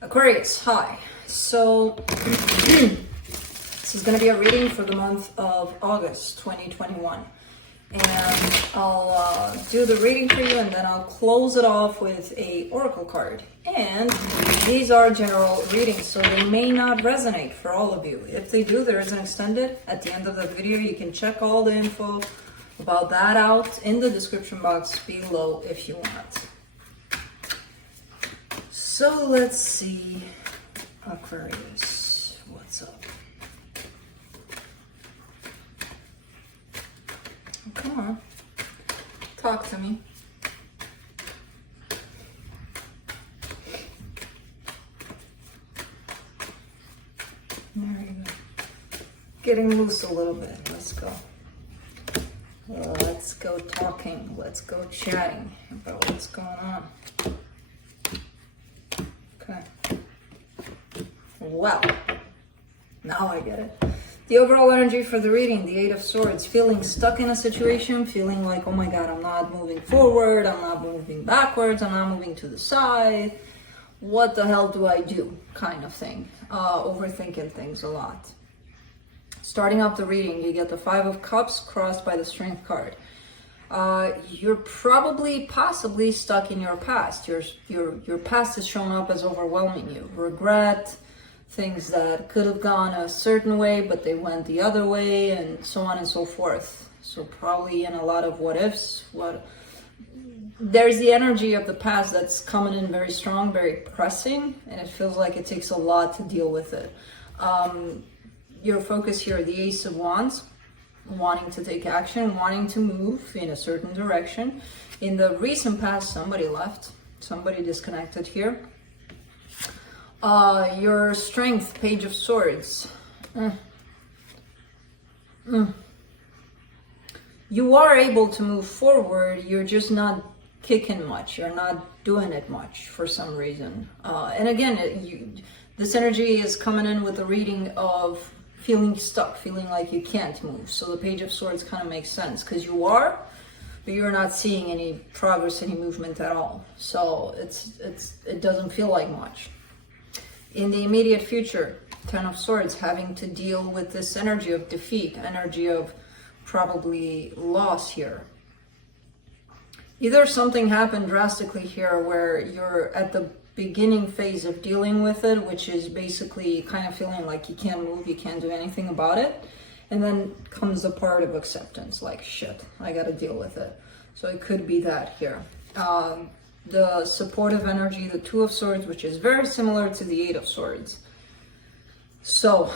Aquarius, hi. So this is going to be a reading for the month of August 2021. And I'll do the reading for you, and then I'll close it off with a oracle card. And these are general readings, so they may not resonate for all of you. If they do, there is an extended at the end of the video. You can check all the info about that out in the description box below if you want. So let's see, Aquarius, what's up? Come on, talk to me. There you go. Getting loose a little bit. Let's go. Let's go talking. Let's go chatting about what's going on. Okay. Well, now I get it. The overall energy for the reading, the Eight of Swords, feeling stuck in a situation, feeling like, oh my God, I'm not moving forward, I'm not moving backwards, I'm not moving to the side. What the hell do I do? Kind of thing. Overthinking things a lot. Starting up the reading, you get the Five of Cups crossed by the Strength card. You're probably, possibly stuck in your past. Your past has shown up as overwhelming you. Regret, things that could have gone a certain way, but they went the other way, and so on and so forth. So probably in a lot of what ifs. There's the energy of the past that's coming in very strong, very pressing, and it feels like it takes a lot to deal with it. Your focus here, the Ace of Wands, wanting to take action, wanting to move in a certain direction. In the recent past, somebody left, somebody disconnected here. Your Strength, Page of Swords. You are able to move forward, you're just not kicking much, you're not doing it much for some reason. And again, this energy is coming in with the reading of feeling stuck, feeling like you can't move. So the Page of Swords kind of makes sense, because you are, but you're not seeing any progress, any movement at all. So it doesn't feel like much. In the immediate future, Ten of Swords, having to deal with this energy of defeat, energy of probably loss here. Either something happened drastically here where you're at the beginning phase of dealing with it, which is basically kind of feeling like you can't move, you can't do anything about it. And then comes the part of acceptance, like, shit, I gotta deal with it. So it could be that here. The supportive energy, the Two of Swords, which is very similar to the Eight of Swords. So,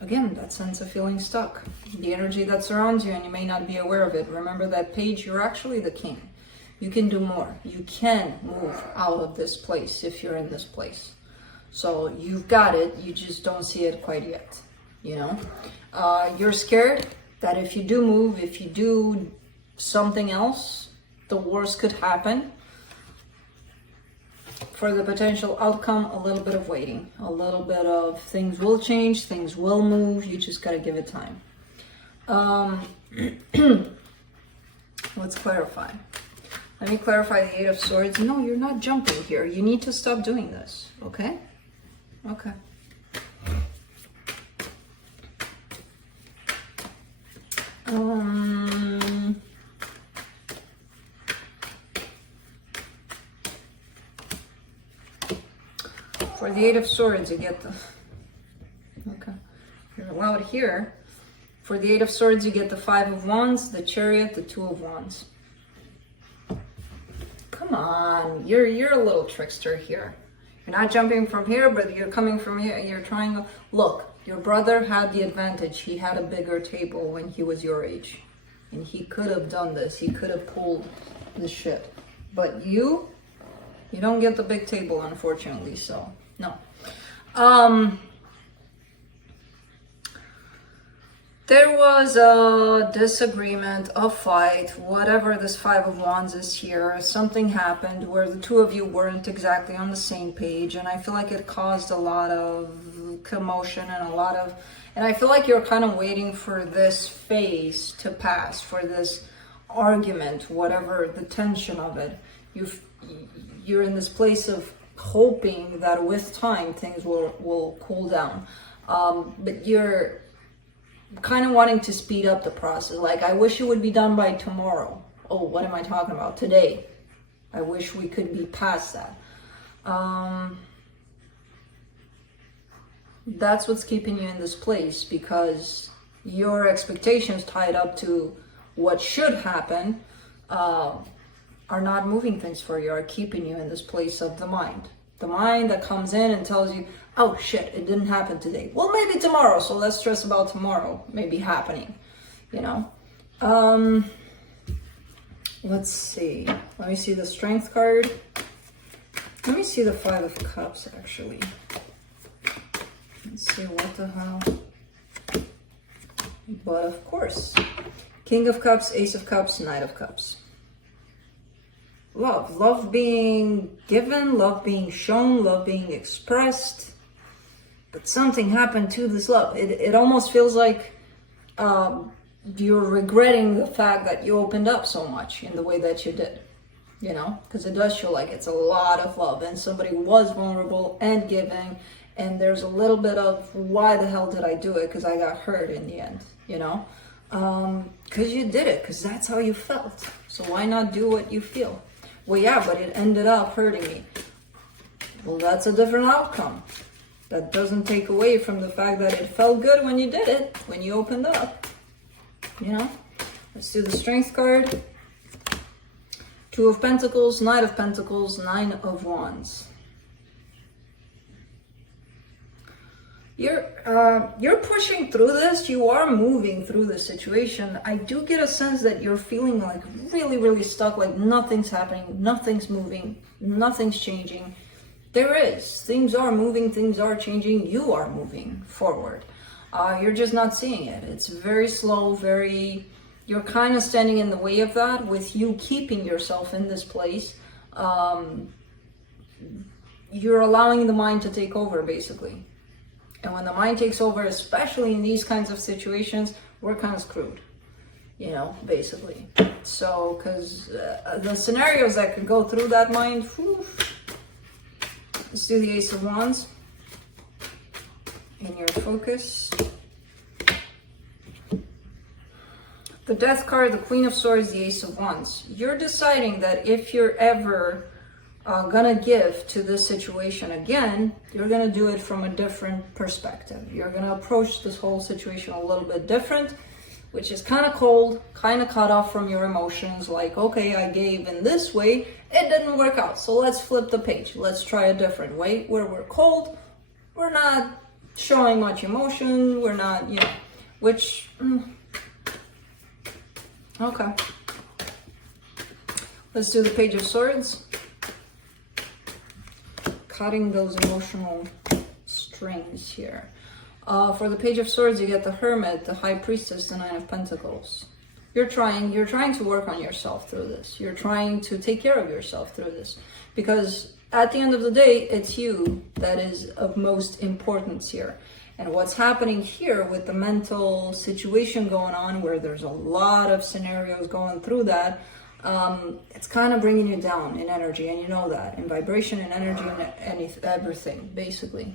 again, that sense of feeling stuck. The energy that surrounds you, and you may not be aware of it. Remember that page, you're actually the king. You can do more. You can move out of this place if you're in this place. So you've got it, you just don't see it quite yet, you know? You're scared that if you do move, if you do something else, the worst could happen. For the potential outcome, a little bit of waiting, a little bit of things will change, things will move, you just gotta give it time. Let's clarify. Let me clarify the Eight of Swords. No, you're not jumping here. You need to stop doing this, okay? Okay. For the Eight of Swords, you get the... Okay. You're allowed here. For the Eight of Swords, you get the Five of Wands, the Chariot, the Two of Wands. Come on, you're a little trickster here. You're not jumping from here, but you're coming from here. You're trying to... Look, your brother had the advantage. He had a bigger table when he was your age. And he could have done this. He could have pulled this shit. But you don't get the big table, unfortunately, so... No. There was a disagreement, a fight, whatever this Five of Wands is here. Something happened where the two of you weren't exactly on the same page, and I feel like it caused a lot of commotion and I feel like you're kind of waiting for this phase to pass, for this argument, whatever the tension of it. You're in this place of hoping that with time things will cool down. But you're kind of wanting to speed up the process. Like, I wish it would be done by tomorrow. Oh, what am I talking about? Today. I wish we could be past that. That's what's keeping you in this place, because your expectations tied up to what should happen are not moving things for you, are keeping you in this place of the mind. The mind that comes in and tells you, oh shit, it didn't happen today. Well, maybe tomorrow, so let's stress about tomorrow maybe happening, you know? Let's see. Let me see the Strength card. Let me see the Five of Cups, actually. Let's see, what the hell? But of course, King of Cups, Ace of Cups, Knight of Cups. Love being given, love being shown, love being expressed. But something happened to this love. It almost feels like you're regretting the fact that you opened up so much in the way that you did. You know, because it does feel like it's a lot of love, and somebody was vulnerable and giving, and there's a little bit of, why the hell did I do it? Because I got hurt in the end, you know? Because you did it, because that's how you felt. So why not do what you feel? Well, yeah, but it ended up hurting me. Well, that's a different outcome. That doesn't take away from the fact that it felt good when you did it, when you opened up, you know? Let's do the Strength card. Two of Pentacles, Knight of Pentacles, Nine of Wands. You're pushing through this. You are moving through the situation. I do get a sense that you're feeling like really, really stuck, like nothing's happening, nothing's moving, nothing's changing. There is. Things are moving, things are changing. You are moving forward. You're just not seeing it. It's very slow, very... You're kind of standing in the way of that, with you keeping yourself in this place. You're allowing the mind to take over, basically. And when the mind takes over, especially in these kinds of situations, we're kind of screwed, you know, basically. So, because the scenarios that could go through that mind, whew. Let's do the Ace of Wands in your focus. The Death card, the Queen of Swords, the Ace of Wands. You're deciding that if you're ever gonna give to this situation again, you're gonna do it from a different perspective. You're gonna approach this whole situation a little bit different, which is kind of cold, kind of cut off from your emotions. Like, okay, I gave in this way, it didn't work out, so let's flip the page. Let's try a different way where we're cold, we're not showing much emotion, we're not, you know, which... Okay. Let's do the Page of Swords. Cutting those emotional strings here. For the Page of Swords, you get the Hermit, the High Priestess, the Nine of Pentacles. You're trying to work on yourself through this. You're trying to take care of yourself through this. Because at the end of the day, it's you that is of most importance here. And what's happening here with the mental situation going on, where there's a lot of scenarios going through that, it's kind of bringing you down in energy, and you know that, in vibration and energy and everything, basically.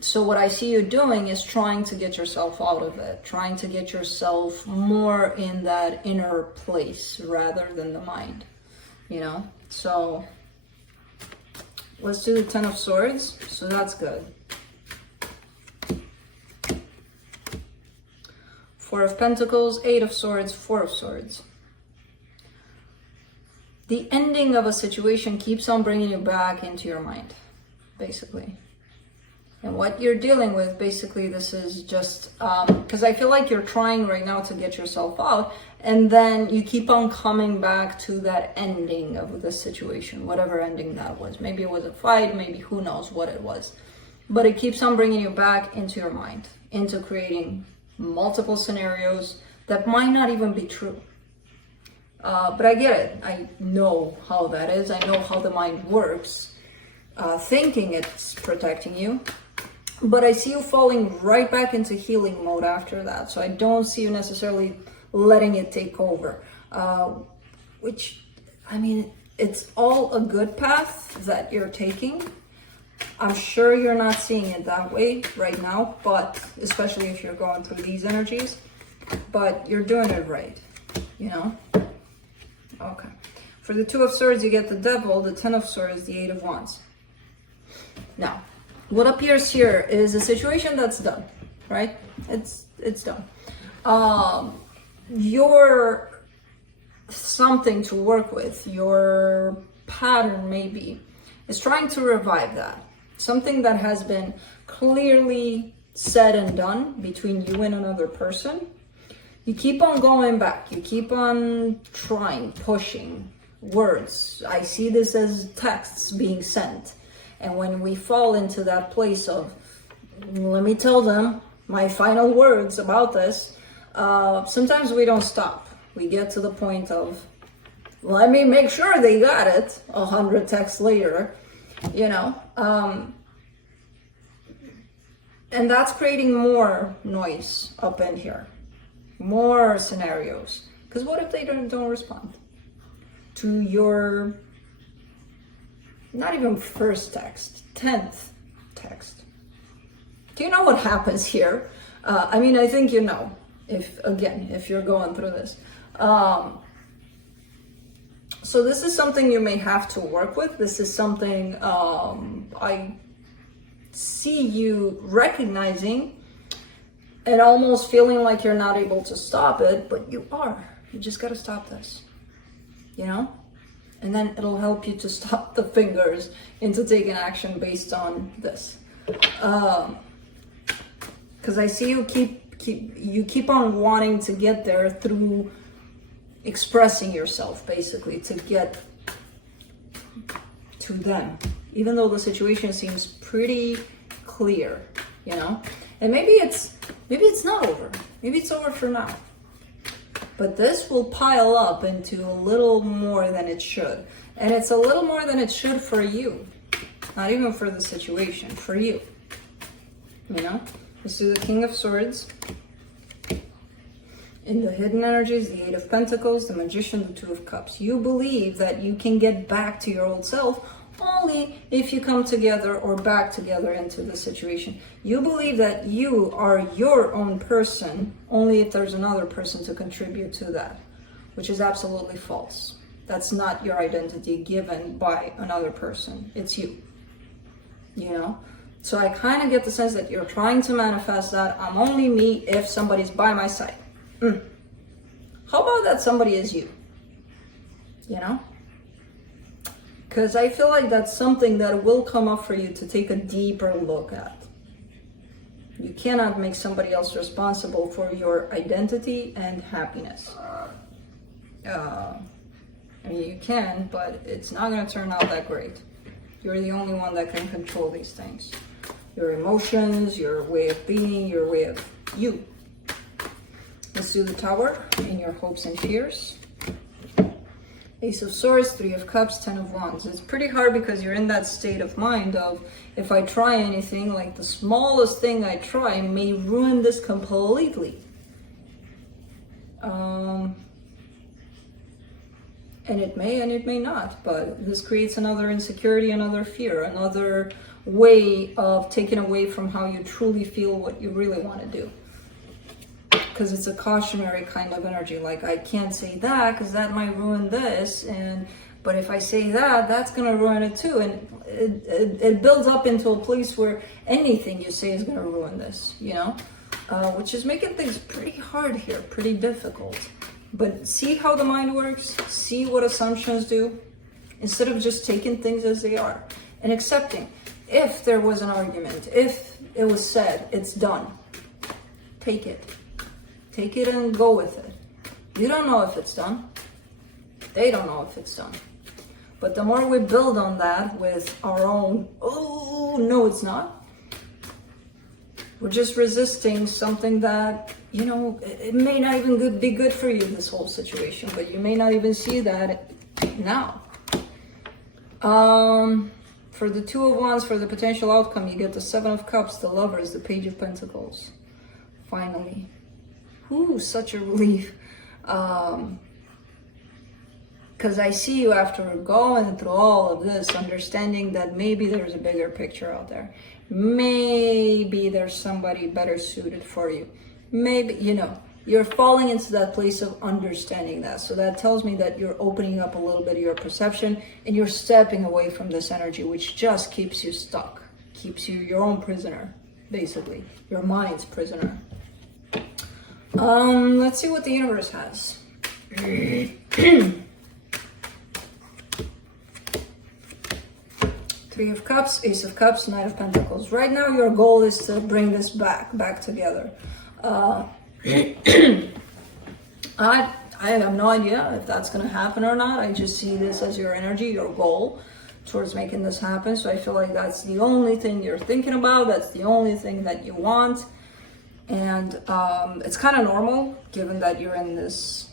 So what I see you doing is trying to get yourself out of it, trying to get yourself more in that inner place rather than the mind, you know? So let's do the Ten of Swords. So that's good. Four of Pentacles, Eight of Swords, Four of Swords. The ending of a situation keeps on bringing you back into your mind, basically. And what you're dealing with, basically, this is just, because I feel like you're trying right now to get yourself out, and then you keep on coming back to that ending of the situation, whatever ending that was. Maybe it was a fight, maybe who knows what it was. But it keeps on bringing you back into your mind, into creating multiple scenarios that might not even be true. But I get it. I know how that is. I know how the mind works, thinking it's protecting you. But I see you falling right back into healing mode after that. So I don't see you necessarily letting it take over. Which, I mean, it's all a good path that you're taking. I'm sure you're not seeing it that way right now, but especially if you're going through these energies, but you're doing it right, you know? Okay. For the Two of Swords, you get the Devil, the Ten of Swords, the Eight of Wands. Now, what appears here is a situation that's done, right? It's done. You're something to work with, your pattern maybe, is trying to revive that. Something that has been clearly said and done between you and another person. You keep on going back, you keep on trying, pushing words. I see this as texts being sent. And when we fall into that place of, let me tell them my final words about this, sometimes we don't stop. We get to the point of, let me make sure they got it 100 texts later, you know. And that's creating more noise up in here, more scenarios. Because what if they don't respond to your, not even first text, 10th text? Do you know what happens here? I mean, I think you know, if you're going through this. So this is something you may have to work with. This is something I see you recognizing and almost feeling like you're not able to stop it, but you are. You just got to stop this, you know? And then it'll help you to stop the fingers into taking action based on this. Because I see you keep on wanting to get there through expressing yourself, basically, to get to them, even though the situation seems pretty clear, you know. And maybe it's not over. Maybe it's over for now. But this will pile up into a little more than it should. And it's a little more than it should for you. Not even for the situation, for you. You know? Let's do the King of Swords. In the hidden energies, the Eight of Pentacles, the Magician, the Two of Cups. You believe that you can get back to your old self only if you come together or back together into the situation. You believe that you are your own person only if there's another person to contribute to that, which is absolutely false. That's not your identity given by another person. It's you, you know? So I kind of get the sense that you're trying to manifest that I'm only me if somebody's by my side. How about that somebody is you? You know? Because I feel like that's something that will come up for you to take a deeper look at. You cannot make somebody else responsible for your identity and happiness. I mean, you can, but it's not going to turn out that great. You're the only one that can control these things. Your emotions, your way of being, your way of you. Let's do the Tower in your hopes and fears. Ace of Swords, Three of Cups, Ten of Wands. It's pretty hard because you're in that state of mind of, if I try anything, like the smallest thing I try may ruin this completely. And it may and it may not, but this creates another insecurity, another fear, another way of taking away from how you truly feel what you really want to do. Because it's a cautionary kind of energy, like I can't say that because that might ruin this, but if I say that, that's gonna ruin it too, and it builds up into a place where anything you say is gonna ruin this, you know, which is making things pretty hard here, pretty difficult. But see how the mind works, see what assumptions do, instead of just taking things as they are and accepting. If there was an argument, if it was said, it's done, take it. Take it and go with it. You don't know if it's done. They don't know if it's done. But the more we build on that with our own, oh, no, it's not, we're just resisting something that, you know, it may not even be good for you, this whole situation, but you may not even see that now. For the Two of Wands, for the potential outcome, you get the Seven of Cups, the Lovers, the Page of Pentacles. Finally. Ooh, such a relief. Because I see you after going through all of this, understanding that maybe there's a bigger picture out there. Maybe there's somebody better suited for you. Maybe, you know, you're falling into that place of understanding that. So that tells me that you're opening up a little bit of your perception and you're stepping away from this energy, which just keeps you stuck, keeps you your own prisoner, basically, your mind's prisoner. Let's see what the universe has. Three of Cups, Ace of Cups, Knight of Pentacles. Right now, your goal is to bring this back together. I have no idea if that's going to happen or not. I just see this as your energy, your goal towards making this happen. So I feel like that's the only thing you're thinking about. That's the only thing that you want. And it's kind of normal, given that you're in this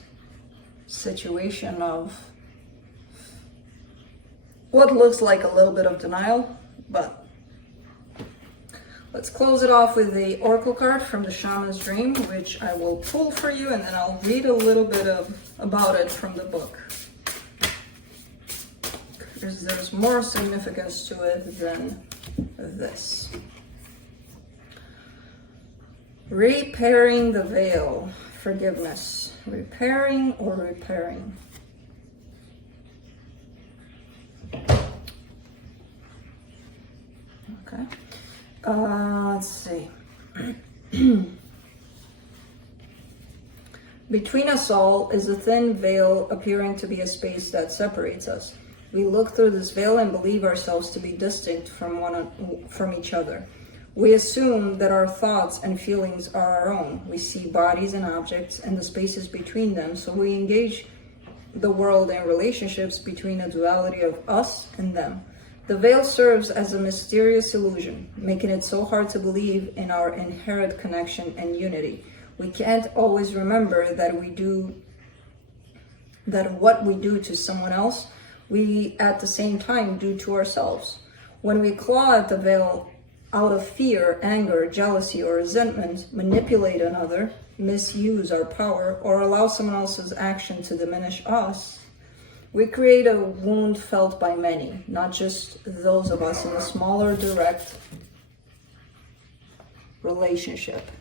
situation of what looks like a little bit of denial, but let's close it off with the Oracle card from the Shaman's Dream, which I will pull for you, and then I'll read a little bit about it from the book. Because there's more significance to it than this. Repairing the veil. Forgiveness. Repairing or repairing? Okay. Let's see. Between us all is a thin veil appearing to be a space that separates us. We look through this veil and believe ourselves to be distinct from each other. We assume that our thoughts and feelings are our own. We see bodies and objects and the spaces between them, so we engage the world and relationships between a duality of us and them. The veil serves as a mysterious illusion, making it so hard to believe in our inherent connection and unity. We can't always remember that what we do to someone else, we at the same time do to ourselves. When we claw at the veil out of fear, anger, jealousy, or resentment, manipulate another, misuse our power, or allow someone else's action to diminish us, we create a wound felt by many, not just those of us in a smaller, direct relationship.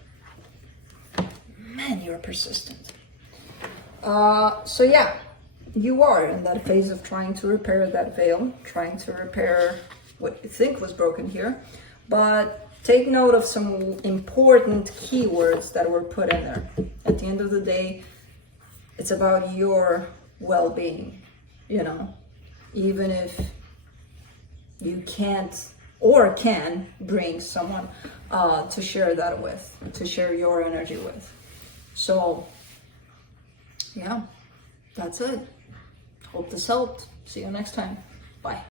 Man, you're persistent. So yeah, you are in that phase of trying to repair that veil, trying to repair what you think was broken here. But take note of some important keywords that were put in there. At the end of the day, it's about your well-being, you know, even if you can't or can bring someone to share that with, to share your energy with. So, yeah, that's it. Hope this helped. See you next time. Bye.